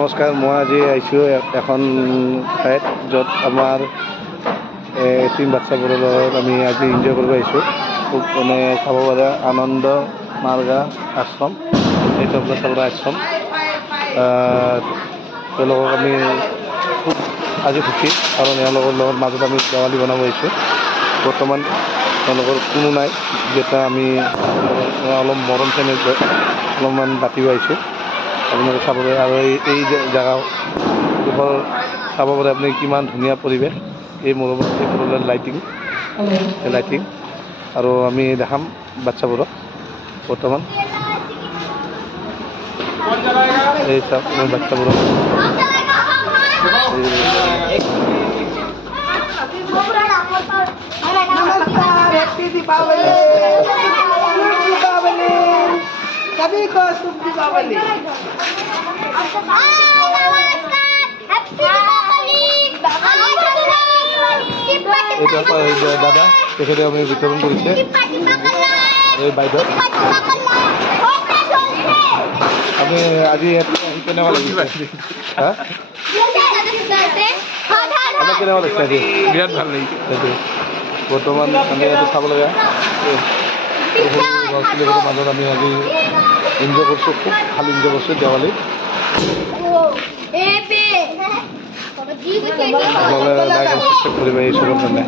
নমস্কাৰ, মই আজি আহিছোঁ এখন ঠাইত য'ত আমাৰ এটিম বাচ্চাবোৰৰ লগত আমি আজি এনজয় কৰিব আহিছোঁ। খুব মানে চাব পাৰে আনন্দ মাৰ্গা আশ্ৰম, এইটো আপোনাৰ চাব আশ্ৰম। তেওঁলোকক আমি খুব আজি সুখী, কাৰণ এওঁলোকৰ লগত মাজত আমি দেৱালী বনাব আহিছোঁ। বৰ্তমান তেওঁলোকৰ কোনো নাই, যেতিয়া আমি অলপ মৰম চেনেহ অলপমান বাতিও আহিছোঁ। আপোনালোকে চাব পাৰে আৰু এই জেগাডোখৰ চাব পাৰে আপুনি কিমান ধুনীয়া পৰিৱেশ। এই মৰমৰ লাইটিং আৰু আমি দেখাম বাচ্চাবোৰক বৰ্তমান এই চাওক বাচ্চাবোৰক सभी को शुभ दीपावली। এটা দাদা তেখেতে আমি বিতৰণ কৰিছে এই বাইদেউ। আমি আজি আহি কেনেকুৱা লাগিছে? কেনেকুৱা লাগিছে আজি? বিৰাট ভাল লাগিছে। বৰ্তমান আমি ইয়াতে চাব লগা ল'ৰা ছোৱালীবোৰৰ মাজত আমি আজি এনজয় কৰিছোঁ, খুব ভাল এনজয় কৰিছোঁ দেৱালী। আপোনালোকে লাইক আৰু ছাবস্ক্ৰাইব কৰিব এই চবৰ কাৰণে।